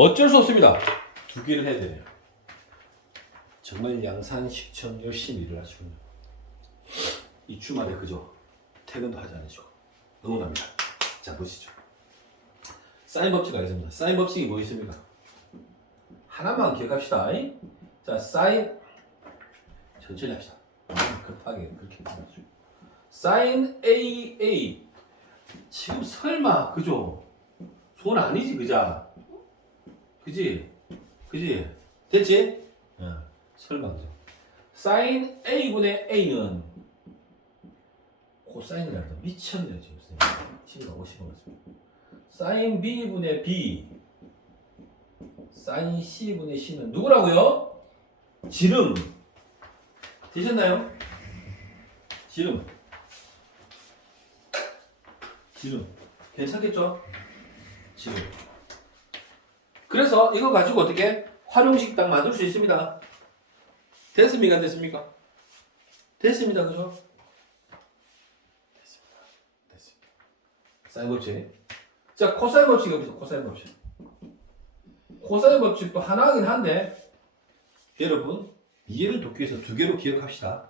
어쩔 수 없습니다. 두 개를 해야 되네요. 정말 양산식천 열심히 일을 하시군요. 이 주말에 그저 퇴근도 하지 않으시고 응원합니다. 자, 보시죠. 사인 법칙 알겠습니다. 사인 법칙이 뭐 있습니까? 하나만 기억합시다. 자, 사인 천천히 합시다. 급하게 그렇게 말하죠. 사인 AA 지금 설마 그죠? 손 아니지 그자? 그지? 됐지? 설마 그죠? 사인 A분의 A는 코사인이라는 거 미쳤네요 지금 T가 50원 같습니다. 사인 B분의 B 사인 C분의 C는 누구라고요? 지름 되셨나요? 지름 괜찮겠죠? 지름. 그래서 이거 가지고 어떻게 활용식당 만들 수 있습니다. 됐습니까? 안 됐습니까? 됐습니다. 그죠? 됐습니다. 사인 법칙. 자, 코사인 법칙이 어디서? 코사인 법칙. 코사인 법칙도 하나긴 한데 여러분 이해를 돕기 위해서 두 개로 기억합시다.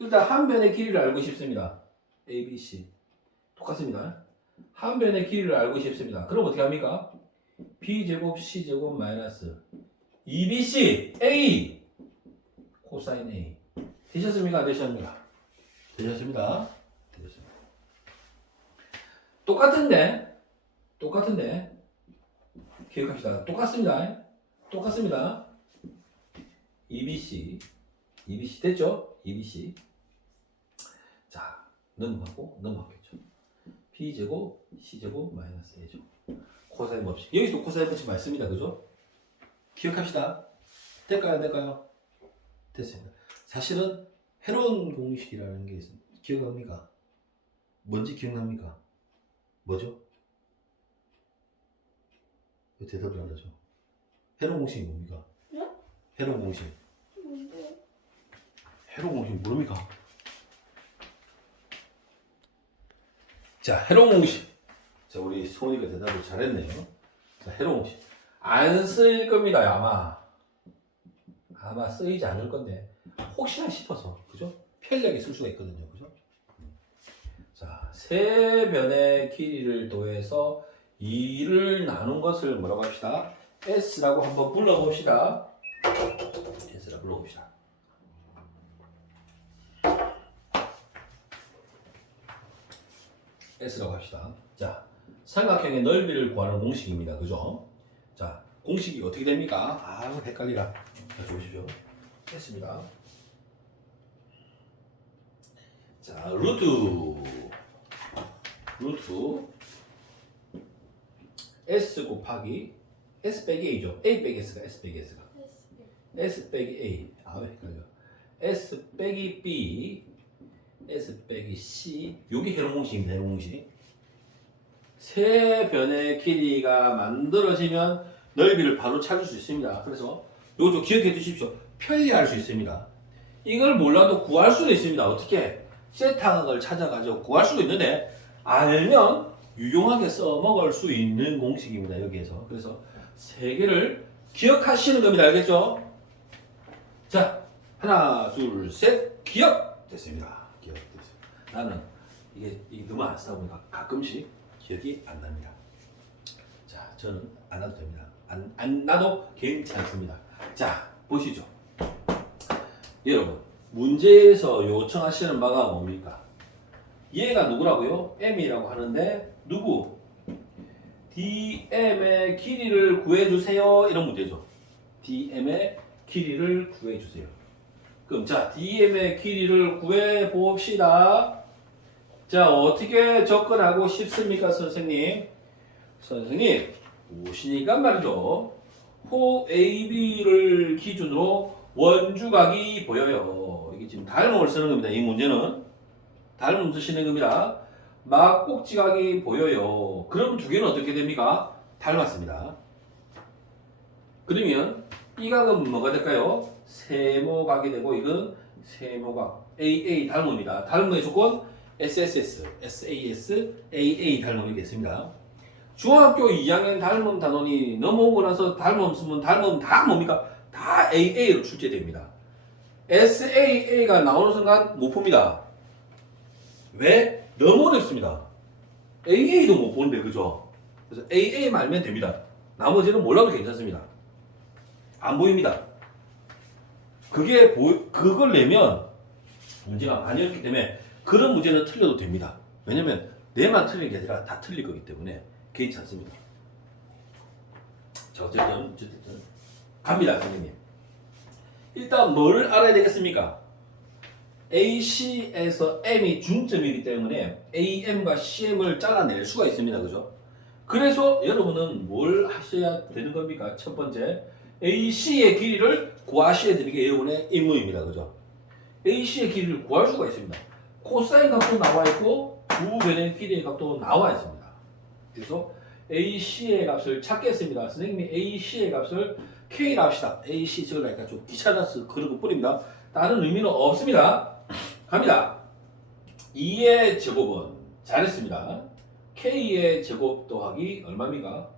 일단 한 변의 길이를 알고 싶습니다. A, B, C 똑같습니다. 한 변의 길이를 알고 싶습니다. 그럼 어떻게 합니까? B제곱 C제곱 마이너스 2BC A 코사인 A 되셨습니까? 안 되셨습니까? 되셨습니다. 똑같은데 기억합시다. 똑같습니다. 2BC 됐죠? 2BC 자 넘어가겠죠. B제곱 C제곱 마이너스 A제곱 코사인 법칙. 여기서 코사인 법칙 맞습니다. 그죠? 기억합시다. 될까요? 안 될까요? 됐습니다. 사실은 헤론 공식이라는 게 있습니다. 기억합니까? 뭔지 기억납니까? 뭐죠? 왜 대답을 안 하죠? 헤론 공식이 뭡니까? 네? 헤론 공식. 뭔데? 헤론 공식 모릅니까? 자, 헤론 공식. 자, 우리 소은이가 대답을 잘했네요. 자, 헤론 공식. 안 쓰일 겁니다, 아마 쓰이지 않을 건데, 혹시나 싶어서, 그죠? 편리하게 쓸 수가 있거든요, 그죠? 자, 세 변의 길이를 더해서 2를 나눈 것을 뭐라고 합시다? S라고 한번 불러봅시다. S라고 불러봅시다. S라고 합시다. 자, 삼각형의 넓이를 구하는 공식입니다. 그죠? 자, 공식이 어떻게 됩니까? 아, 헷갈리라. 자, 보십시오. 됐습니다. 자, 루트 S 곱하기 S 빼기 A죠. A 빼기 S 빼기 A. 아, 왜 헷갈려. S 빼기 B S 빼기 C 요게 헤론 공식입니다. 헤론 공식. 세 변의 길이가 만들어지면 넓이를 바로 찾을 수 있습니다. 그래서 요거 기억해 두십시오. 편리할 수 있습니다. 이걸 몰라도 구할 수도 있습니다. 어떻게? 세타각을 찾아가지고 구할 수도 있는데 알면 유용하게 써먹을 수 있는 공식입니다. 여기에서. 그래서 세 개를 기억하시는 겁니다. 알겠죠? 자, 하나, 둘, 셋, 기억! 됐습니다. 나는 이게 너무 안 쓰다 보니까 가끔씩 기억이 안 납니다. 자, 저는 안 나도 됩니다. 안 나도 괜찮습니다. 자, 보시죠. 여러분, 문제에서 요청하시는 바가 뭡니까? 얘가 누구라고요? M이라고 하는데 누구? DM의 길이를 구해주세요. 이런 문제죠. DM의 길이를 구해주세요. 그럼 자, DM의 길이를 구해봅시다. 자, 어떻게 접근하고 싶습니까, 선생님? 선생님, 오시니까 말이죠. 호 AB를 기준으로 원주각이 보여요. 이게 지금 닮음을 쓰는 겁니다. 이 문제는 닮음 쓰시는 겁니다. 막꼭지각이 보여요. 그럼 두 개는 어떻게 됩니까? 닮았습니다. 그러면 이 각은 뭐가 될까요? 세모각이 되고 이건 세모각 AA 닮음입니다. 닮음의 조건 SSS, SAS, AA 닮음이 됐습니다. 중학교 2학년 닮은 단원이 넘어오고 나서 닮으면 다 뭡니까? 다 AA로 출제됩니다. SAA가 나오는 순간 못 풉니다. 왜? 너무 어렵습니다. AA도 못 보는데 그죠? 그래서 AA 말면 됩니다. 나머지는 몰라도 괜찮습니다. 안 보입니다. 그걸 내면 문제가 많이 없기 때문에 그런 문제는 틀려도 됩니다. 왜냐면 내만 틀린 게 아니라 다 틀릴 거기 때문에 괜찮습니다. 자, 어쨌든 갑니다, 선생님. 일단 뭘 알아야 되겠습니까? AC에서 M이 중점이기 때문에 AM과 CM을 잘라낼 수가 있습니다. 그죠? 그래서 여러분은 뭘 하셔야 되는 겁니까? 첫 번째, AC의 길이를 구하셔야 되는 게 여러분의 임무입니다. 그죠? AC의 길이를 구할 수가 있습니다. 코사인 값도 나와 있고 두 변의 길이의 값도 나와 있습니다. 그래서 AC의 값을 찾겠습니다. 선생님이 AC의 값을 K라 합시다. AC 적으려니까 좀 귀찮아서 그러고 뿌립니다. 다른 의미는 없습니다. 갑니다. 2의 제곱은 잘했습니다. K의 제곱 더하기 얼마입니까?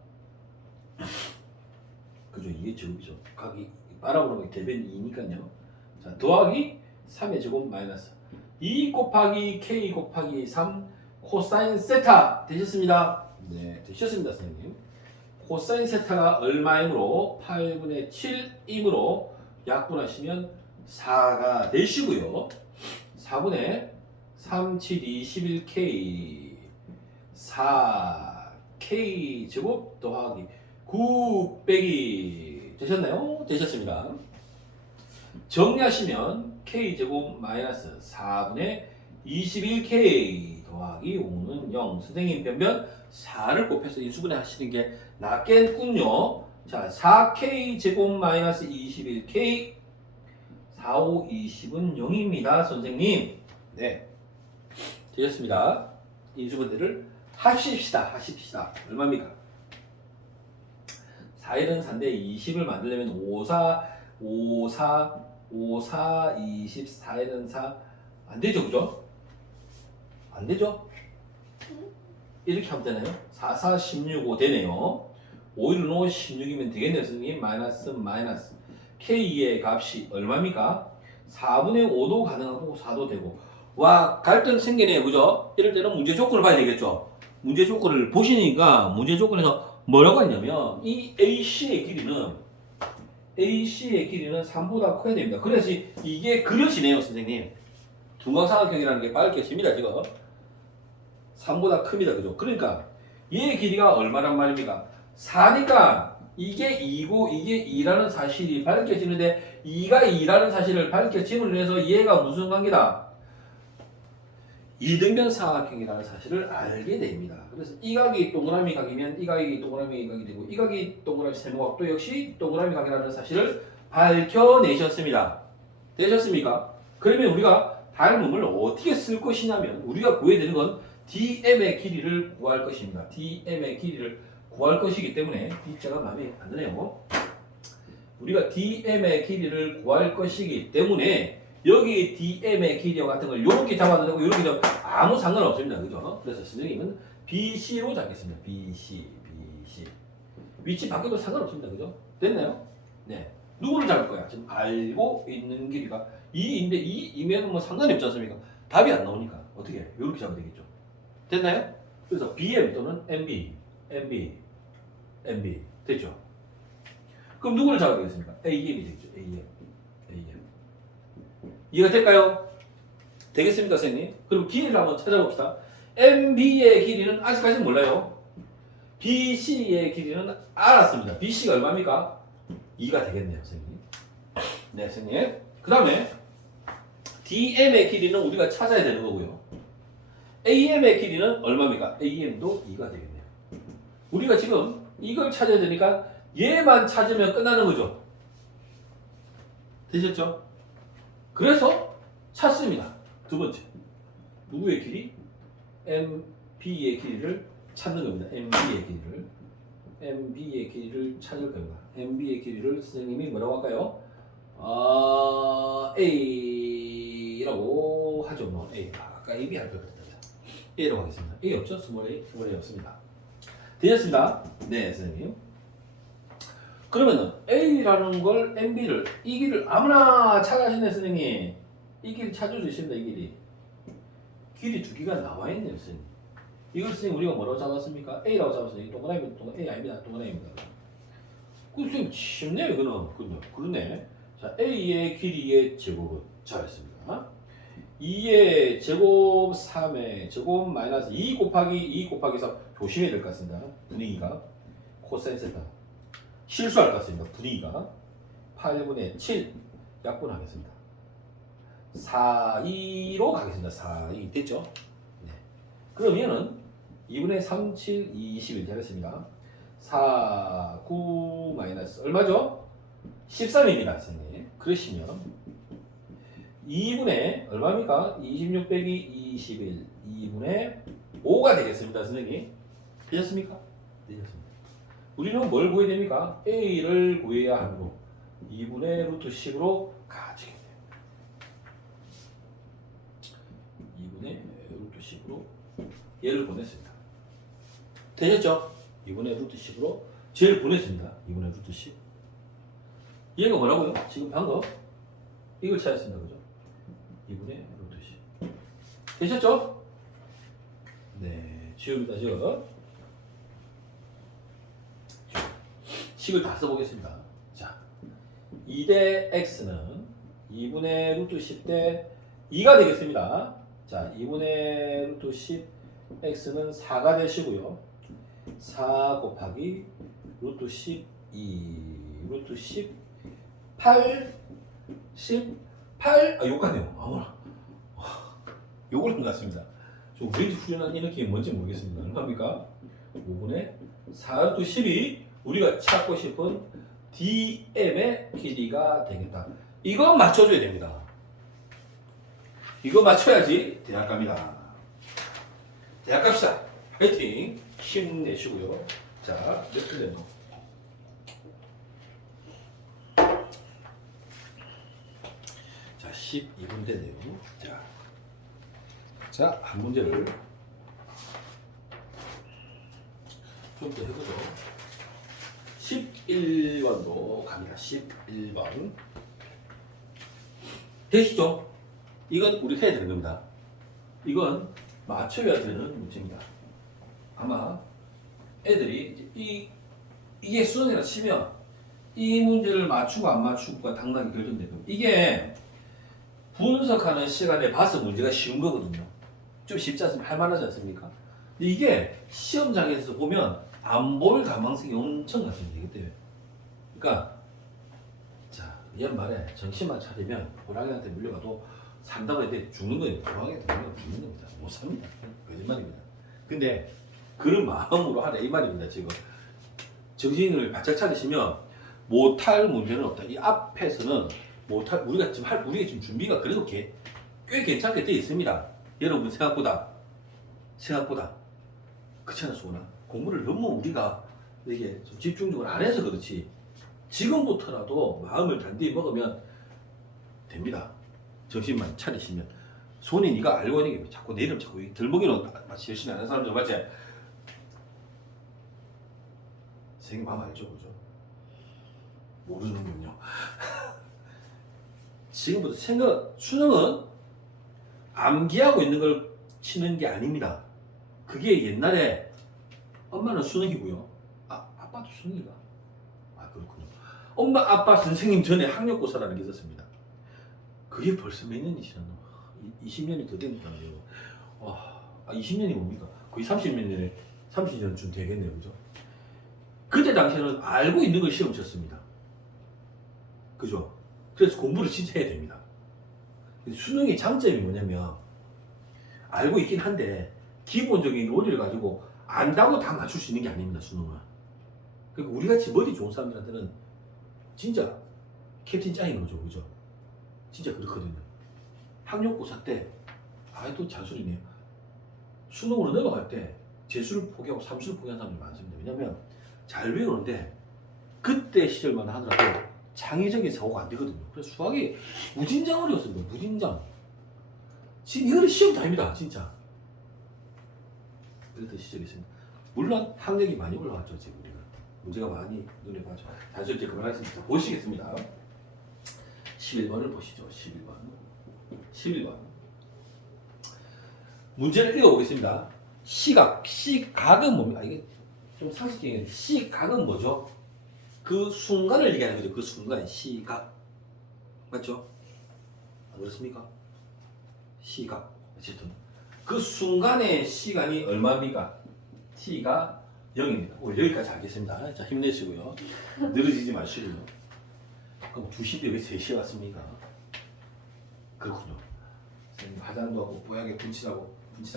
그죠? 2의 제곱이죠. 각이 빨아보는 게 대변 2니까요. 자, 더하기 3의 제곱 마이너스 2 곱하기 K 곱하기 3 코사인 세타 되셨습니다. 네, 되셨습니다, 선생님. 코사인 세타가 얼마이므로 8분의 7이므로 약분하시면 4가 되시고요. 4분의 3, 7, 21K 4K 제곱 더하기 9 빼기 되셨나요? 되셨습니다. 정리하시면 K 제곱 마이너스 4분의 21K 더하기 5는 0. 선생님 변변 4를 곱해서 인수분해 하시는 게 낫겠군요. 자, 4K 제곱 마이너스 21K 4, 5, 20은 0입니다. 선생님. 네. 되셨습니다. 인수분해를 하십시다. 얼마입니까? 4일은 4인데 20을 만들려면 5, 4, 20, 4일은 4. 안 되죠, 그죠? 안 되죠? 이렇게 하면 되나요? 4, 4, 16, 5 되네요. 5일은 5, 16이면 되겠네요, 선생님. 마이너스. K의 값이 얼마입니까? 4분의 5도 가능하고 4도 되고. 와, 갈등 생기네요, 그죠? 이럴 때는 문제 조건을 봐야 되겠죠? 문제 조건을 보시니까 문제 조건에서 뭐라고 했냐면 이 AC의 길이는 3보다 커야 됩니다. 그래서 이게 그려지네요, 선생님. 둔광삼각형이라는 게 밝혀집니다, 지금. 3보다 큽니다, 그죠? 그러니까 얘의 길이가 얼마란 말입니까? 4니까 이게 2고 이게 2라는 사실이 밝혀지는데 2가 2라는 사실을 밝혀짐으로 인해서 얘가 무슨 관계다? 이등변 삼각형이라는 사실을 알게 됩니다. 그래서 이 각이 동그라미 각이면 이 각이 동그라미 각이 되고 이 각이 동그라미 세모각도 역시 동그라미 각이라는 사실을 밝혀내셨습니다. 되셨습니까? 그러면 우리가 닮음을 어떻게 쓸 것이냐면 우리가 구해야 되는 건 DM의 길이를 구할 것입니다. DM의 길이를 구할 것이기 때문에 D자가 마음에 안 드네요. 우리가 DM의 길이를 구할 것이기 때문에 여기 DM의 길이와 같은 걸 이렇게 잡아도 되고 이렇게 잡아도 아무 상관없습니다. 그죠? 그래서 선생님은 BC로 잡겠습니다. BC. 위치 바뀌어도 상관없습니다. 그죠? 됐나요? 네. 누구를 잡을 거야? 지금 알고 있는 길이가 2인데 2이면 뭐 상관이 없지 않습니까? 답이 안 나오니까 어떻게 해? 이렇게 잡으면 되겠죠. 됐나요? 그래서 BM 또는 MB 됐죠? 그럼 누구를 잡아야 되겠습니까? AM이 되겠죠. AM. 이해가 될까요? 되겠습니까, 선생님? 그럼 길이를 한번 찾아봅시다. MB의 길이는 아직까지는 몰라요. BC의 길이는 알았습니다. BC가 얼마입니까? 2가 되겠네요, 선생님. 네, 선생님. 그 다음에 DM의 길이는 우리가 찾아야 되는 거고요. AM의 길이는 얼마입니까? AM도 2가 되겠네요. 우리가 지금 이걸 찾아야 되니까 얘만 찾으면 끝나는 거죠. 되셨죠? 그래서 찾습니다. 두 번째. 누구의 길이? MB의 길이를 찾는 겁니다. MB의 길이를 찾을 겁니다. MB의 길이를 선생님이 뭐라고 할까요? A라고 하죠. 뭐 A. 아까 AB 할 걸 그랬답니다. A라고 하겠습니다. A 없죠? 스몰 A 없습니다. 되셨습니다. 네, 선생님. 그러면은 A라는 걸 MB를 이 길을 아무나 찾아주시네 선생님. 이 길 찾아주십니다. 이 길이. 길이 두 개가 나와 있네요, 선생님. 이걸 선생님 우리가 뭐라고 잡았습니까? A라고 잡았어요. 이 동그라미 A 아닙니다. 동그라미입니다. 그 선생님 쉽네요, 이거는. 그러네. 자, A의 길이의 제곱은 잘했습니다. 2의 제곱 3의 제곱 마이너스 2 곱하기 4 조심해야 될 것 같습니다. 분위기가 코사인 세타 실수할 것 같습니다. 분위기가 8분의 7 약분하겠습니다. 4, 2로 가겠습니다. 4, 2 됐죠? 네. 그러면은 2분의 3, 7, 21 되겠습니다. 4, 9 마이너스 얼마죠? 13입니다. 선생님. 그러시면 2분의 얼마입니까? 26 빼기 21 2분의 5가 되겠습니다. 선생님. 되셨습니까? 되셨습니다. 우리는 뭘 구해야 됩니까? A를 구해야 하므로 2분의 루트 10으로 가지게 돼요. 2분의 루트 10으로 얘를 보냈습니다. 되셨죠? 2분의 루트 10으로 쟤를 보냈습니다. 2분의 루트 10. 얘가 뭐라고요? 지금 방금 이걸 찾았습니다. 그죠? 2분의 루트 10. 되셨죠? 네, 지웁니다. 지금. 식을 다 써보겠습니다. 자, 2대 x는 2분의 루트 10 대 2가 되겠습니다. 자, 2분의 루트 10 x는 4가 되시고요. 4 곱하기 루트 12 루트 18 18 욕하네요. 아무나 욕을 한 것 같습니다. 좀 우리 후련한 이 느낌이 뭔지 모르겠습니다. 얼마입니까? 5분의 4 루트 12 우리가 찾고 싶은 DM의 길이가 되겠다. 이거 맞춰줘야 됩니다. 이거 맞춰야지 대학 갑니다. 대학 갑시다. 화이팅! 힘내시고요. 자, 몇 분 됐노? 자, 12분 됐네요. 자, 한 문제를 좀 더 해보죠. 11번도 갑니다. 11번. 되시죠? 이건 우리가 해야 되는 겁니다. 이건 맞춰야 되는 문제입니다. 아마 애들이 이게 수능이라 치면 이 문제를 맞추고 안 맞추고가 당당히 결정될 겁니다. 이게 분석하는 시간에 봐서 문제가 쉬운 거거든요. 좀 쉽지 않습니까? 할만하지 않습니까? 이게 시험장에서 보면 안 볼 가망성이 엄청 많습니다. 이것 때문에. 그러니까 자, 연말에 정신만 차리면 호랑이한테 물려가도 산다고 해도 죽는 거예요. 호랑이한테 물려가도 죽는 겁니다. 못 삽니다. 거짓말입니다. 근데 그런 마음으로 하라 이 말입니다. 지금 정신을 바짝 차리시면 못할 문제는 없다. 이 앞에서는 못할 우리가 지금 준비가 그래도 꽤 괜찮게 되어 있습니다. 여러분 생각보다 그렇지 않아 수구나. 공부를 너무 우리가 이게 좀 집중적으로 안 해서 그렇지 지금부터라도 마음을 단단히 먹으면 됩니다. 정신만 차리시면 손이 네가 알고 있는 게 자꾸 내 이름 자꾸 들먹이는 마치 열심히 하는 사람들 맞지? 선생님 마음 알죠? 그죠? 모르는군요. 지금부터 수능은 암기하고 있는 걸 치는 게 아닙니다. 그게 옛날에 엄마는 수능이고요. 아빠도 수능이가. 그렇군요. 엄마, 아빠, 선생님 전에 학력고사라는 게 있었습니다. 그게 벌써 몇 년이 지났나? 20년이 더 됐다고요. 20년이 뭡니까? 거의 30년쯤 되겠네요. 그죠? 그때 당시에는 알고 있는 걸 시험 쳤습니다. 그죠? 그래서 공부를 진짜 해야 됩니다. 수능의 장점이 뭐냐면 알고 있긴 한데 기본적인 논리를 가지고 안다고 다 맞출 수 있는 게 아닙니다. 수능은. 그러니까 우리같이 머리 좋은 사람들한테는 진짜 캡틴 짱인 거죠. 그죠? 진짜 그렇거든요. 학력고사 때 또 잔소리네요. 수능으로 넘어갈 때 재수를 포기하고 삼수를 포기한 사람들이 많습니다. 왜냐면 잘 외우는데 그때 시절만 하더라도 창의적인 사고가 안 되거든요. 그래서 수학이 무진장 어려웠습니다. 무진장. 지금 이거는 시험도 아닙니다. 진짜. 그랬던 시절이 있습니다. 물론 학력이 많이 올라왔죠. 지금 우리가 문제가 많이 눈에 봐죠. 단순 이제 그만하겠습니다. 보시겠습니다. 11번을 보시죠. 11번 문제를 읽어보겠습니다. 시각은 뭡니까? 이게 좀 상식적인 시각은 뭐죠? 그 순간을 얘기하는 거죠. 그 순간 시각 맞죠? 안 그렇습니까? 시각 어쨌든 그 순간의 시간이 얼마입니까? t가 0입니다. 오늘 여기까지 하겠습니다. 자, 힘내시고요. 늘어지지 마시고요. 그럼 2시인데 왜 3시에 왔습니까? 그렇군요. 선생님 화장도 하고 뽀얗게 분칠한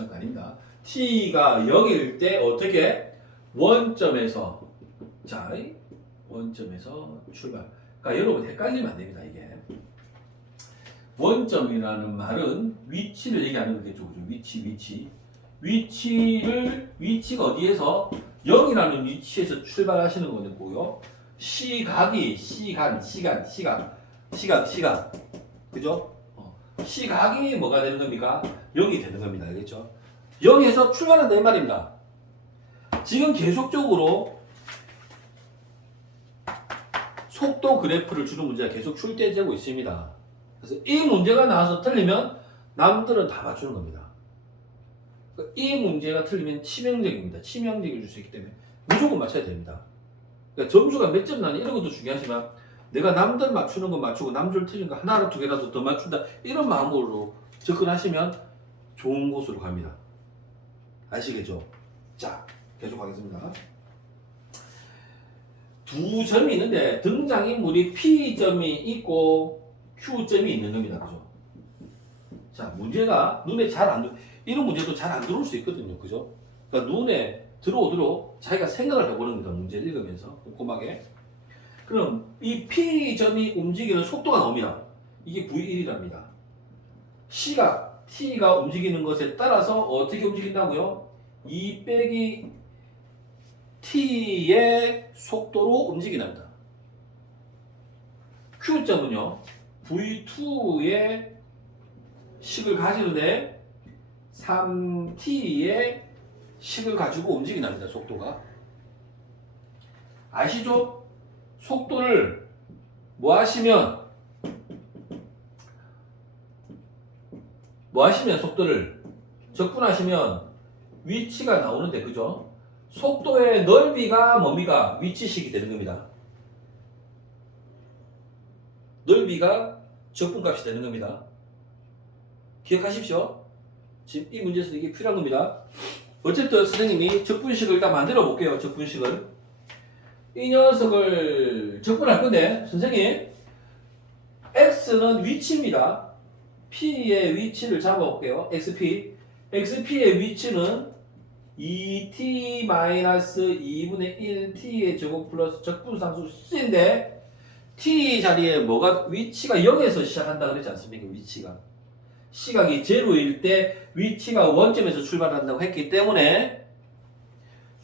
거 아닙니다. t가 0일 때 어떻게? 원점에서 출발. 그러니까 여러분 헷갈리면 안 됩니다. 이게 원점이라는 말은 위치를 얘기하는 거겠죠. 위치가 어디에서 0이라는 위치에서 출발하시는 거고요. 시각 그죠? 시각이 뭐가 되는 겁니까? 0이 되는 겁니다. 알겠죠? 0에서 출발한다 이 말입니다. 지금 계속적으로 속도 그래프를 주는 문제가 계속 출제되고 있습니다. 그래서 이 문제가 나와서 틀리면 남들은 다 맞추는 겁니다. 이 문제가 틀리면 치명적입니다. 치명적일 수 있기 때문에 무조건 맞춰야 됩니다. 그러니까 점수가 몇 점 나니 이런 것도 중요하지만 내가 남들 맞추는 거 맞추고 남들 틀린 거 하나라도 두 개라도 더 맞춘다 이런 마음으로 접근하시면 좋은 곳으로 갑니다. 아시겠죠? 자, 계속하겠습니다. 두 점이 있는데 등장인물이 P점이 있고 Q점이 있는 겁니다. 그죠? 자, 문제가 눈에 잘 안 들어. 이런 문제도 잘 안 들어올 수 있거든요. 그죠? 그러니까 눈에 들어오도록 자기가 생각을 해보는 겁니다. 문제를 읽으면서 꼼꼼하게. 그럼 이 P점이 움직이는 속도가 나옵니다. 이게 V1이랍니다. 시각 T가 움직이는 것에 따라서 어떻게 움직인다고요? 2 빼기 T의 속도로 움직이랍니다. Q점은요. V2의 식을 가지는데 3t의 식을 가지고 움직이랍니다. 속도가. 아시죠? 속도를 뭐 하시면 속도를 적분하시면 위치가 나오는데 그죠? 속도의 넓이가 뭡니까? 위치식이 되는 겁니다. 넓이가 적분값이 되는 겁니다. 기억하십시오. 지금 이 문제에서 이게 필요한 겁니다. 어쨌든 선생님이 적분식을 일단 만들어 볼게요. 적분식을. 이 녀석을 적분할 건데 선생님 x는 위치입니다. p의 위치를 잡아볼게요. xp의 위치는 2t-2분의 1t의 제곱 플러스 적분상수 c인데 t 자리에 뭐가 위치가 0에서 시작한다 그랬지 않습니까? 위치가 시각이 0일 때 위치가 원점에서 출발한다고 했기 때문에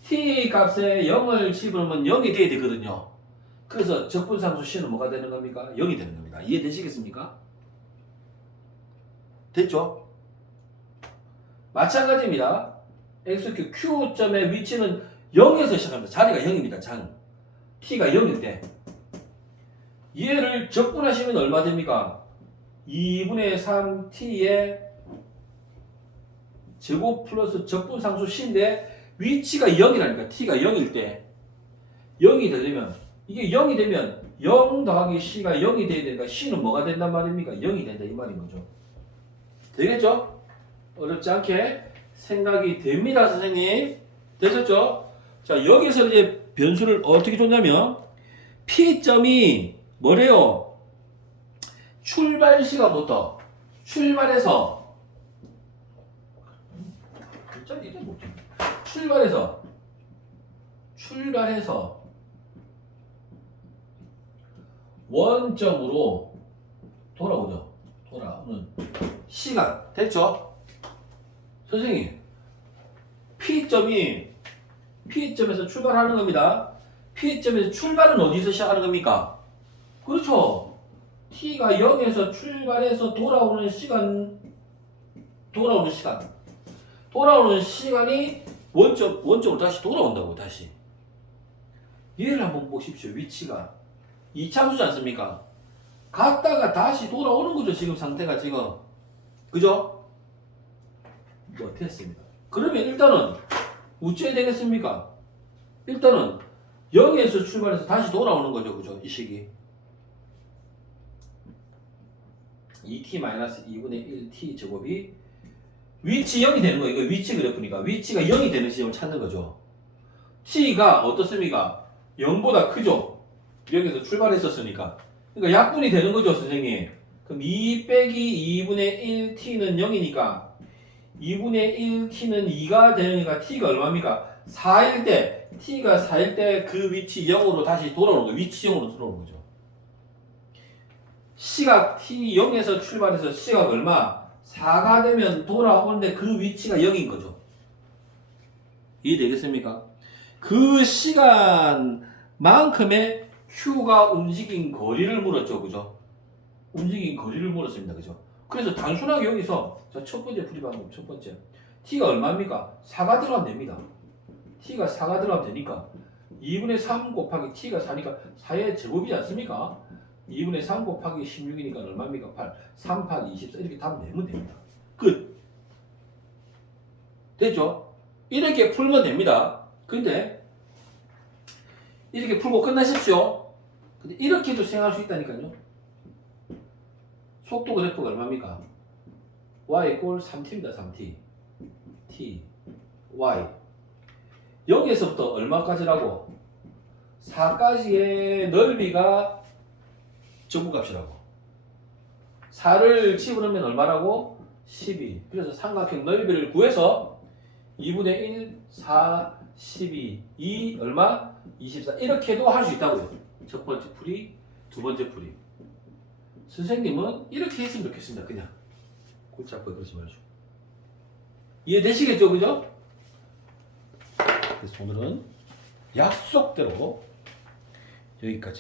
t 값에 0을 집으면 0이 돼야 되거든요. 그래서 적분상수 c는 뭐가 되는 겁니까? 0이 되는 겁니다. 이해되시겠습니까? 됐죠? 마찬가지입니다. xq q점의 위치는 0에서 시작합니다. 자리가 0입니다. t가 0일 때 얘를 적분하시면 얼마 됩니까? 2분의 3t의 제곱 플러스 적분상수 c인데 위치가 0이라니까. t가 0일 때 0이 되려면 이게 0이 되면 0 더하기 c가 0이 돼야 되니까 c는 뭐가 된단 말입니까? 0이 된다 이 말인 거죠. 되겠죠? 어렵지 않게 생각이 됩니다, 선생님. 되셨죠? 자, 여기서 이제 변수를 어떻게 줬냐면 P점이 뭐래요? 출발 시간부터 출발해서 원점으로 돌아오죠. 돌아오는 시간 됐죠? 선생님 P점에서 출발하는 겁니다. P점에서 출발은 어디서 시작하는 겁니까? 그렇죠. T가 0에서 출발해서 돌아오는 시간이 원점으로 다시 돌아온다고. 다시 얘를 한번 보십시오. 위치가 이차함수지 않습니까? 갔다가 다시 돌아오는 거죠. 지금 상태가 지금. 그죠? 뭐 됐습니다. 그러면 일단은 어찌해야 되겠습니까? 일단은 여기에서 출발해서 다시 돌아오는 거죠. 그죠? 이 식이 2t-2분의 1t 제곱이 위치 0이 되는 거예요. 이거 위치 그래프니까 위치가 0이 되는 지점을 찾는 거죠. t가 어떻습니까? 0보다 크죠? 여기서 출발했었으니까. 그러니까 약분이 되는 거죠, 선생님. 그럼 2 빼기 2분의 1t는 0이니까 2분의 1t는 2가 되니까 t가 얼마입니까? 4일 때, t가 4일 때 그 위치 0으로 다시 돌아오는 거예요. 위치 0으로 돌아오는 거죠. 시각 t 0에서 출발해서 시각 얼마? 4가 되면 돌아오는데 그 위치가 0인 거죠. 이해되겠습니까? 그 시간만큼의 q가 움직인 거리를 물었죠. 그죠? 움직인 거리를 물었습니다. 그죠? 그래서 단순하게 여기서 첫 번째 풀이 방법 첫 번째 t가 얼마입니까? 4가 들어가면 됩니다. t가 4가 들어가면 되니까 2분의 3 곱하기 t가 4니까 4의 제곱이지 않습니까? 2분의 3 곱하기 16이니까 얼마입니까? 8. 3 곱하기 24 이렇게 답 내면 됩니다. 끝. 됐죠? 이렇게 풀면 됩니다. 근데 이렇게 풀고 끝나십시오. 근데 이렇게도 생각할 수 있다니까요. 속도 그래프가 얼마입니까? y 꼴 3t입니다. 3t. t, y. 여기에서부터 얼마까지라고? 4까지의 넓이가 정구값이라고. 4를 집어넣으면 얼마라고? 12. 그래서 삼각형 넓이를 구해서 2분의 1, 4, 12, 2 얼마? 24. 이렇게도 할 수 있다고요. 첫 번째 풀이, 두 번째 풀이. 선생님은 이렇게 했으면 좋겠습니다. 그냥 골치 아프게 그러지 말죠. 이해되시겠죠? 그죠? 그래서 오늘은 약속대로 여기까지.